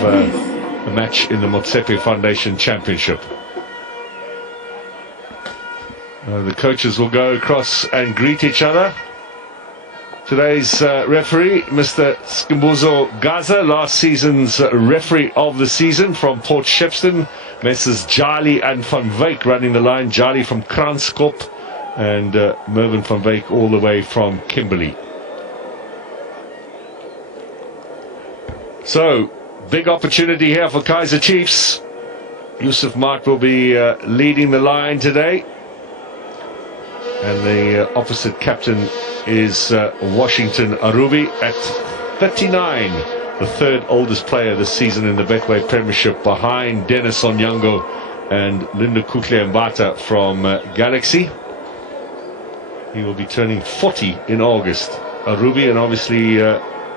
the match in the Motsepe Foundation Championship. The coaches will go across and greet each other. Today's referee, Mr. Skimbuzo Gaza, last season's referee of the season from Port Shepstone. Messrs. Jali and Van Wyk running the line. Jali from Kranskop and Mervyn Van Wyk all the way from Kimberley. So, big opportunity here for Kaizer Chiefs. Yusuf Mark will be leading the line today. And the opposite captain is Washington Arubi at 39, the third oldest player this season in the Betway Premiership, behind Dennis Onyango and Linda Kutle-Mbata from Galaxy. He will be turning 40 in August, Arubi, and obviously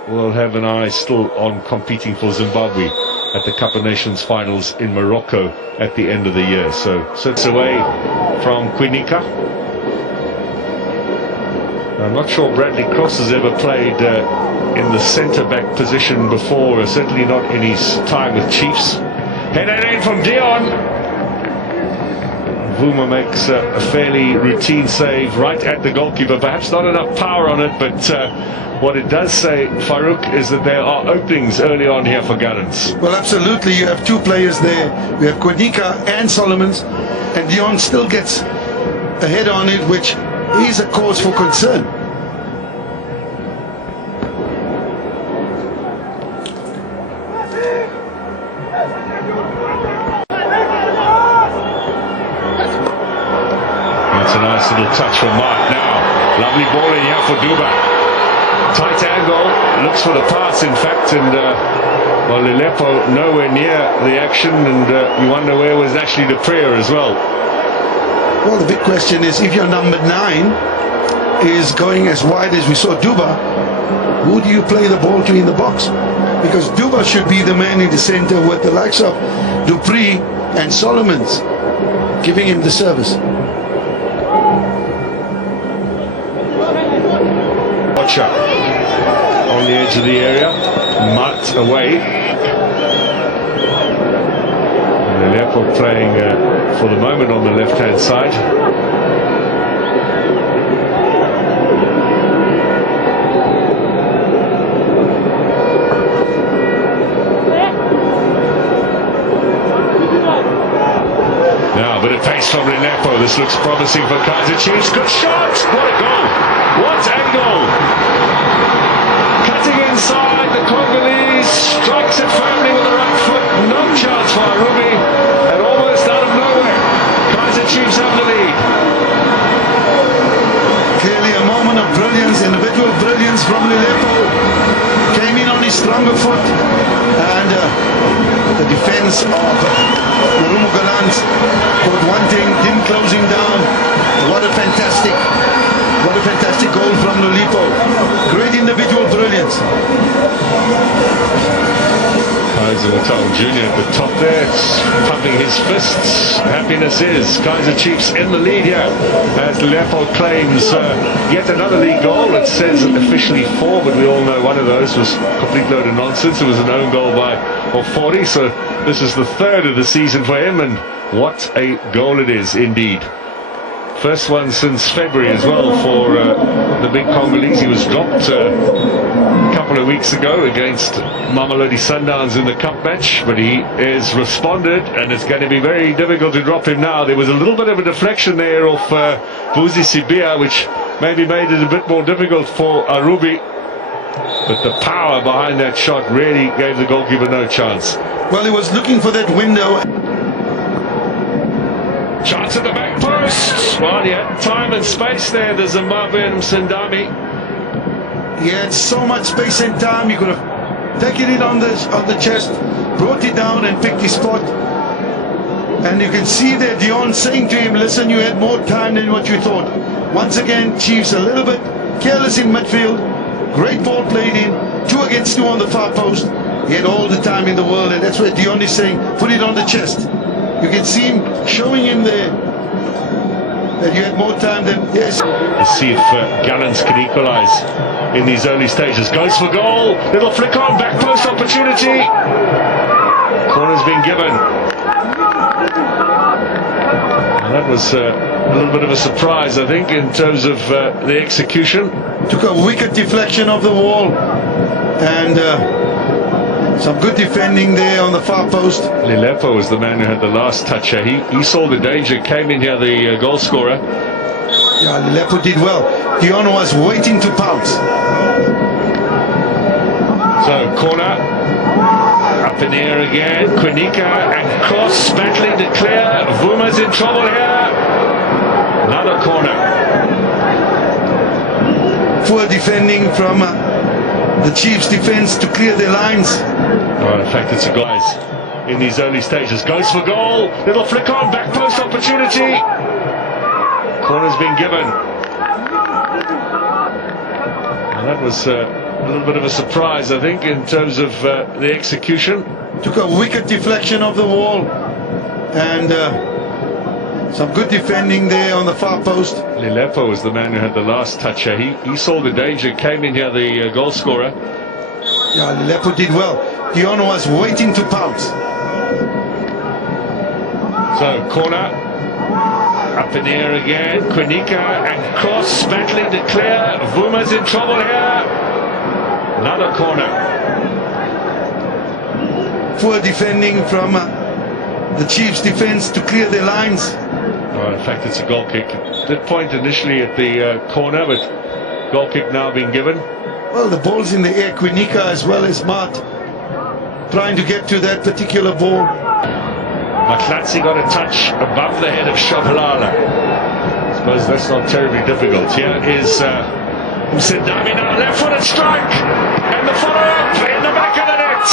will have an eye still on competing for Zimbabwe at the Cup of Nations finals in Morocco at the end of the year. So sits away from Quinica. I'm not sure Bradley Cross has ever played in the centre-back position before, certainly not in his time with Chiefs. Headed in from Dion. Vuma makes a fairly routine save right at the goalkeeper. Perhaps not enough power on it, but what it does say, Farouk, is that there are openings early on here for Gallants. Well, absolutely. You have two players there. You have Quinica and Solomons, and Dion still gets a head on it, which is a cause for concern. That's a nice little touch from Mark now. Lovely ball in here for Duba. Tight angle, looks for the pass in fact, and well, Lelepo nowhere near the action, and you wonder where was actually the prayer as well. Well, the big question is, if your number 9 is going as wide as we saw Duba, who do you play the ball to in the box? Because Duba should be the man in the center with the likes of Dupree and Solomons giving him the service. Watcher on the edge of the area, Mutt away. Leopold playing for the moment on the left-hand side. Now a bit of pace from Lepo. This looks promising for Kaizer Chiefs. Good shot! What a goal! What a goal! Cutting inside, the Congolese strikes it firmly with the right foot. No chance for Arubi. And almost out of nowhere, Kaizer Chiefs have the lead. Clearly a moment of brilliance, individual brilliance from Lelepo. Came in on his stronger foot, and the defense of Marumo Gallants caught one thing, didn't close him down. What a fantastic goal from Lelepo. Great individual brilliance. Kaizer Watong Jr. at the top there, pumping his fists. Happiness is Kaizer Chiefs in the lead here as Leopold claims yet another league goal. It says officially 4, but we all know one of those was a complete load of nonsense. It was an own goal by Ofori, so this is the third of the season for him, and what a goal it is indeed. First one since February as well for the big Congolese. He was dropped a couple of weeks ago against Mamelodi Sundowns in the cup match, but he has responded, and it's going to be very difficult to drop him now. There was a little bit of a deflection there of Vuzi Sibia, which maybe made it a bit more difficult for Arubi, but the power behind that shot really gave the goalkeeper no chance. Well, he was looking for that window. Chance at the back post. Well, he had time and space there, the Zimbabwean Msindami. He had so much space and time. He could have taken it on the chest, brought it down and picked his spot. And you can see there Dion saying to him, listen, you had more time than what you thought. Once again, Chiefs a little bit careless in midfield. Great ball played in, 2 against 2 on the far post. He had all the time in the world, and that's where Dion is saying, put it on the chest. You can see him showing him there that you had more time than yes. Let's see if Gallants can equalise in these early stages. Goes for goal. Little flick on. Back post opportunity. Corner's been given. And that was a little bit of a surprise, I think, in terms of the execution. Took a wicked deflection of the wall. And some good defending there on the far post. Lilepo was the man who had the last touch here. He saw the danger, came in here, the goal scorer. Yeah, Lilepo did well. Dion was waiting to pounce. So, corner. Up in the air again. Quinica and cross, battling to clear. Vuma's in trouble here. Another corner. Poor defending from the Chiefs' defense to clear their lines. Oh, in fact, it's a guys in these early stages. Goes for goal. Little flick on. Back post opportunity. Corner's been given. And that was a little bit of a surprise, I think, in terms of the execution. Took a wicked deflection of the wall. And some good defending there on the far post. Lilepo was the man who had the last touch here. He saw the danger, came in here, the goal scorer. Yeah, Lilepo did well. Dion was waiting to pounce. So, corner. Up in the air again. Quinica and cross, battling to clear. Vuma's in trouble here. Another corner. Poor defending from the Chiefs' defense to clear their lines. Oh, in fact, it's a goal kick. Did point initially at the corner, but goal kick now being given. Well, the ball's in the air. Quinica as well as Mart trying to get to that particular ball. Maklatsi got a touch above the head of Shabalala. I suppose that's not terribly difficult. Here is Msindami now, left-footed strike, and the follow-up in the back of the net.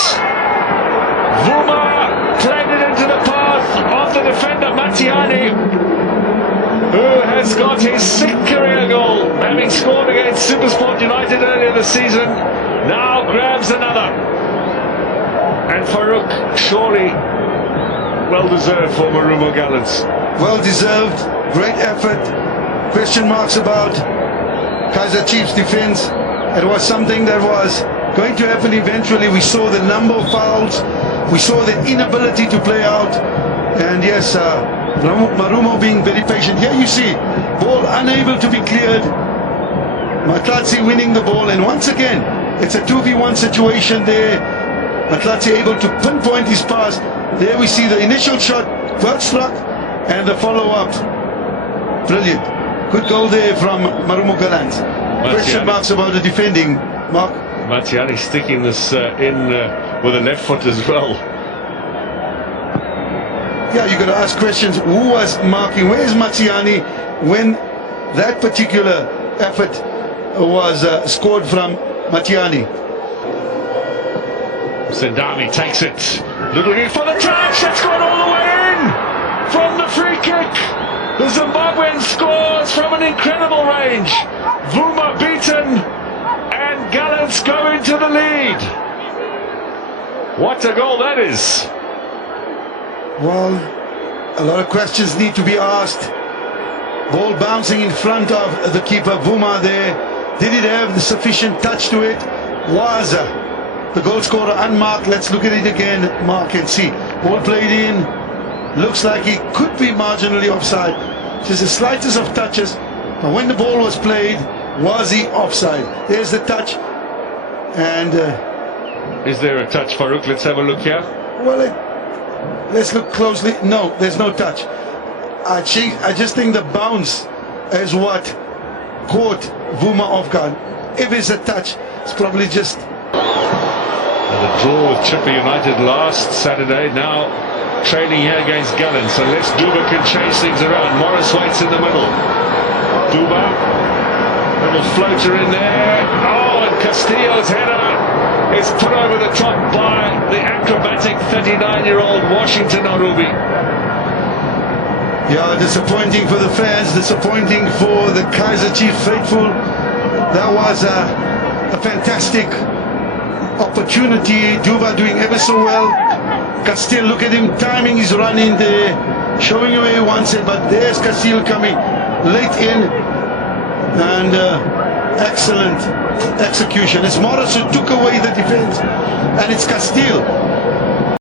Vuma played it into the path of the defender Matiani, who has got his 6th career goal, having scored against Supersport United earlier this season. Now grabs another. And Farouk, surely well-deserved for Marumo Gallants. Well-deserved, great effort. Question marks about Kaizer Chiefs defense. It was something that was going to happen eventually. We saw the number of fouls. We saw the inability to play out. And yes, Marumo being very patient. Here you see, ball unable to be cleared. Maklatsi winning the ball. And once again, it's a 2v1 situation there. Maklatsi able to pinpoint his pass. There we see the initial shot, well struck, and the follow-up. Brilliant. Good goal there from Marumo Gallants. Question marks about the defending, Mark. Matiani sticking this in with a left foot as well. Yeah, you got to ask questions. Who was marking? Where's Matiani when that particular effort was scored from Matiani? Sendami takes it. Looking for the touch. That's gone all the way in from the free kick. The Zimbabwean scores from an incredible range. Vuma beaten, and Gallants go into the lead. What a goal that is. Well, a lot of questions need to be asked. Ball bouncing in front of the keeper, Vuma there. Did it have the sufficient touch to it? Was the goal scorer unmarked? Let's look at it again, Mark, and see. Ball played in. Looks like he could be marginally offside. Just the slightest of touches. But when the ball was played, was he offside? There's the touch. And is there a touch, Farouk? Let's have a look here. Well, let's look closely. No, there's no touch. I just think the bounce is what caught Vuma off guard. If it's a touch, it's probably just... And a draw with Chipper United last Saturday. Now training here against Gallants, unless Duba can change things around. Morris waits in the middle. Duba, little floater in there. Oh, and Castillo's header is put over the top by the acrobatic 39-year-old Washington Orubi. Yeah, disappointing for the fans, disappointing for the Kaizer Chiefs faithful. That was a fantastic opportunity. Duba doing ever so well. Castillo, look at him timing his run in there, showing you where he wants it, but there's Castillo coming. late in, and excellent execution. It's Morris who took away the defense, and it's Castile